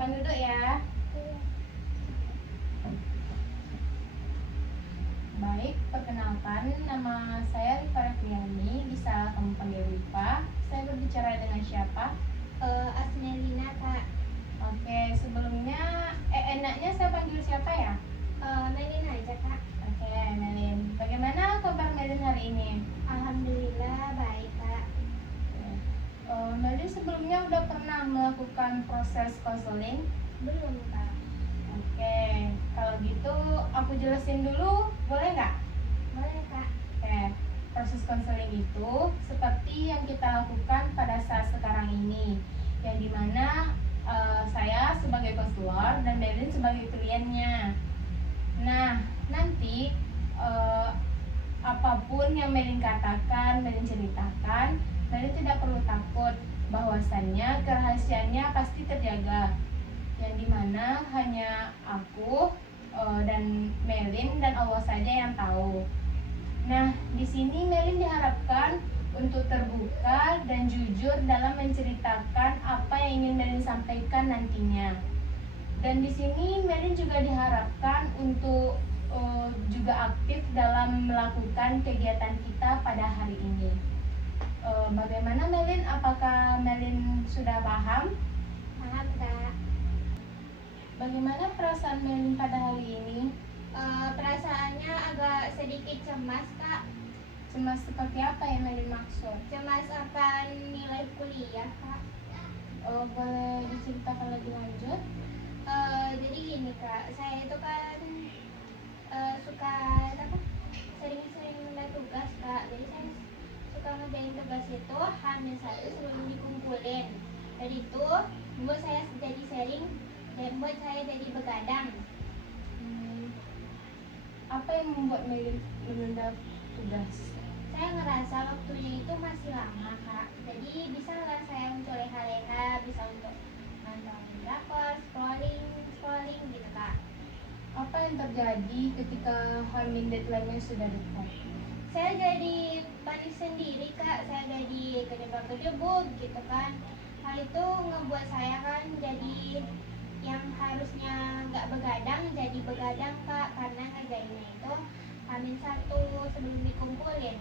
silakan duduk ya. Baik, perkenalkan, nama saya Rifa Rafliani, bisa kamu panggil Rifa. Saya berbicara dengan siapa? Asnelina, Kak. Oke, sebelumnya enaknya saya panggil siapa ya? Melin aja, Kak. Oke, Melin. Bagaimana kabar Melin hari ini? Alhamdulillah baik, Kak. Melin sebelumnya udah pernah melakukan proses konseling? Belum, Kak. Oke, kalau gitu aku jelasin dulu, boleh nggak? Boleh, Kak. Oke, proses konseling itu seperti yang kita lakukan pada saat sekarang ini, yang dimana saya sebagai konselor dan Melin sebagai kliennya. Nah, nanti apapun yang Melin katakan, Melin ceritakan, Melin tidak perlu takut bahwasannya kerahasiaannya pasti terjaga, yang dimana hanya aku dan Melin dan Allah saja yang tahu. Nah, di sini Melin diharapkan untuk terbuka dan jujur dalam menceritakan apa yang ingin Melin sampaikan nantinya. Dan di sini Melin juga diharapkan untuk juga aktif dalam melakukan kegiatan kita pada hari ini. Bagaimana Melin? Apakah Melin sudah paham? Paham, Kak. Bagaimana perasaan Melin pada hari ini? Perasaannya agak sedikit cemas, Kak. Cemas seperti apa yang Melin maksud? Cemas akan nilai kuliah, Kak. Boleh diceritakan lebih lanjut? Jadi gini, Kak. Saya itu kan suka sering-sering nunda tugas, Kak. Jadi saya suka ngerjain tugas itu hamil satu sebelum dikumpulin. Dan itu membuat saya jadi sering dan membuat saya jadi begadang. Apa yang membuat Melin menunda tugas? Saya ngerasa waktunya itu masih lama, Kak. Jadi bisa lah saya untuk leha-leha, bisa untuk nonton drakor, scrolling gitu, Kak. Apa yang terjadi ketika Hamin deadline-nya sudah dekat? Saya jadi panik sendiri, Kak. Saya jadi kedebak-kedebuk gitu kan. Hal itu ngebuat saya kan jadi yang harusnya nggak begadang jadi begadang, Kak, karena ngerjainnya itu hamil satu sebelum dikumpulin.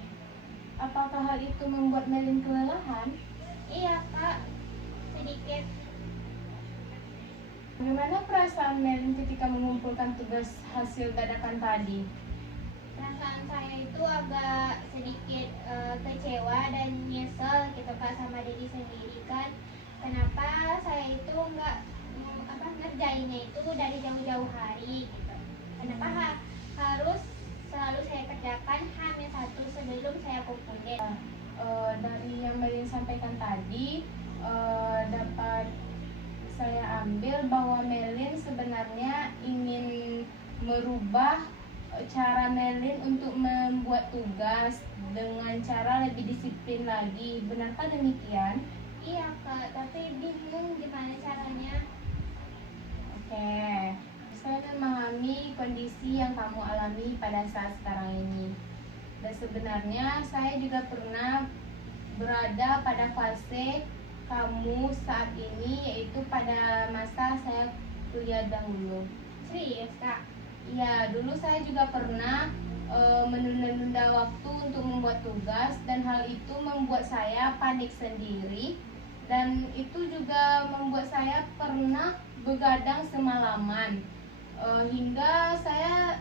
Apakah hal itu membuat Melin kelelahan? Iya, Kak, sedikit. Bagaimana perasaan Melin ketika mengumpulkan tugas hasil dadakan tadi? Perasaan saya itu agak sedikit kecewa dan nyesel gitu, Kak, sama diri sendiri kan. Kenapa saya itu nggak ngerjainnya itu dari jauh-jauh hari gitu. Kenapa harus selalu saya kerjakan hamil satu sebelum saya kumpulin. Dari yang Melin sampaikan tadi, dapat saya ambil bahwa Melin sebenarnya ingin merubah cara Melin untuk membuat tugas dengan cara lebih disiplin lagi. Benarkah demikian? Iya, Kak, tapi bingung gimana caranya. Oke, saya memahami kondisi yang kamu alami pada saat sekarang ini. Dan sebenarnya saya juga pernah berada pada fase kamu saat ini, yaitu pada masa saya kuliah dahulu. Serius, Kak? Iya, dulu saya juga pernah menunda-nunda waktu untuk membuat tugas, dan hal itu membuat saya panik sendiri, dan itu juga membuat saya pernah begadang semalaman hingga saya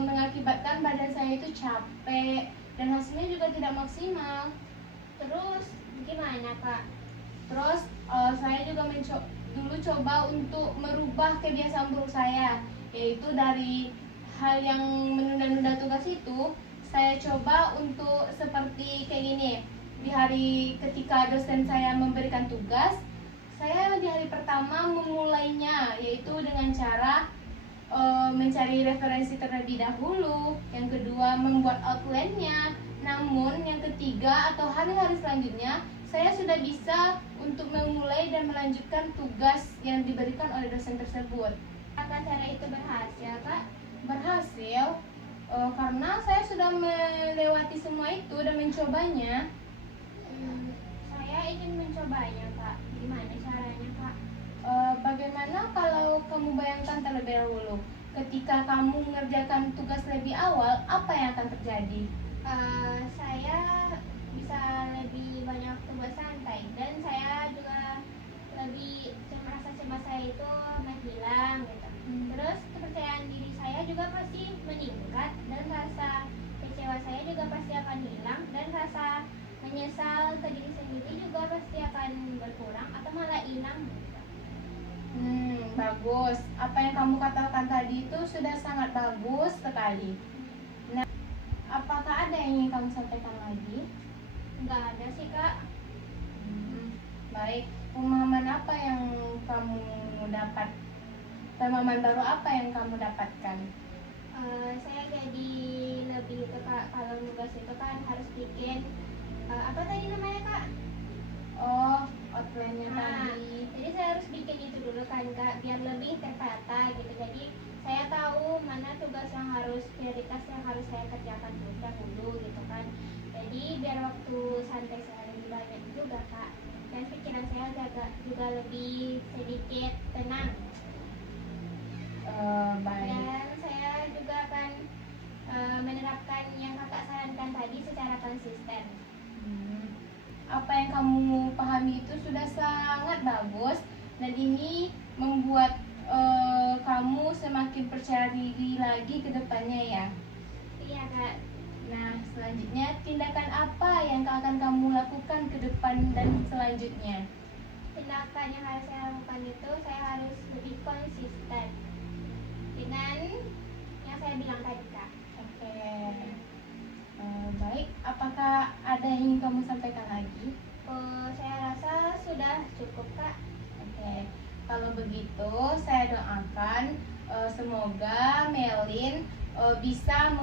mengakibatkan badan saya itu capek dan hasilnya juga tidak maksimal. Terus gimana, Kak? Terus saya juga dulu coba untuk merubah kebiasaan buruk saya, yaitu dari hal yang menunda-nunda tugas itu, saya coba untuk seperti kayak gini. Di hari ketika dosen saya memberikan tugas, saya di hari pertama memulainya yaitu dengan cara mencari referensi terlebih dahulu, yang kedua membuat outline-nya, namun yang ketiga atau hari-hari selanjutnya saya sudah bisa untuk memulai dan melanjutkan tugas yang diberikan oleh dosen tersebut. Apakah cara itu berhasil, Kak? Berhasil karena saya sudah melewati semua itu dan mencobanya. Saya ingin mencobanya, Kak. Gimana caranya, Kak? Bagaimana kamu bayangkan terlebih dahulu? Ketika kamu mengerjakan tugas lebih awal, apa yang akan terjadi? Saya bisa lebih banyak tugas santai dan saya juga lebih merasa cemas saya itu menghilang gitu. Terus kepercayaan diri saya juga pasti meningkat dan rasa kecewa saya juga pasti akan hilang dan rasa menyesal ke diri sendiri juga pasti akan berkurang atau malah hilang gitu. Bagus. Apa yang kamu katakan tadi itu sudah sangat bagus sekali. Nah, apakah ada yang ingin kamu sampaikan lagi? Nggak ada sih kak. Baik. Pemahaman apa yang kamu dapat? Pemahaman baru apa yang kamu dapatkan? Saya jadi lebih itu kak, kalau nugas itu kan harus bikin apa tadi namanya kak? Oh, outline-nya Nah, tadi. jadi saya harus bikin itu dulu kan kak, biar lebih tertata gitu. Jadi saya tahu mana tugas yang harus prioritas yang harus saya kerjakan dulu gitu kan. Jadi biar waktu santai saya lebih banyak juga kak, dan pikiran saya juga lebih sedikit tenang. Baik. Dan saya juga akan menerapkan yang kakak sarankan tadi secara konsisten. Apa yang kamu pahami itu sudah sangat bagus dan ini membuat kamu semakin percaya diri lagi ke depannya ya. Iya kak. Nah, selanjutnya tindakan apa yang akan kamu lakukan ke depan dan selanjutnya? Tindakan yang harus saya lakukan itu saya harus lebih konsisten dengan yang saya bilang tadi kak. Oke. Baik, apakah ada yang ingin kamu sampaikan lagi? Saya rasa sudah cukup kak. Oke, kalau begitu saya doakan semoga Melin bisa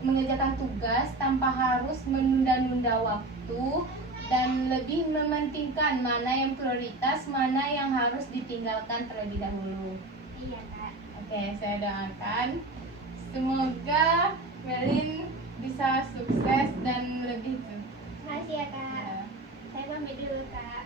mengerjakan tugas tanpa harus menunda-nunda waktu dan lebih mementingkan mana yang prioritas, mana yang harus ditinggalkan terlebih dahulu. Iya kak. Oke, saya doakan semoga Melin bisa sukses dan lebih. Makasih ya kak. Saya pamit dulu kak.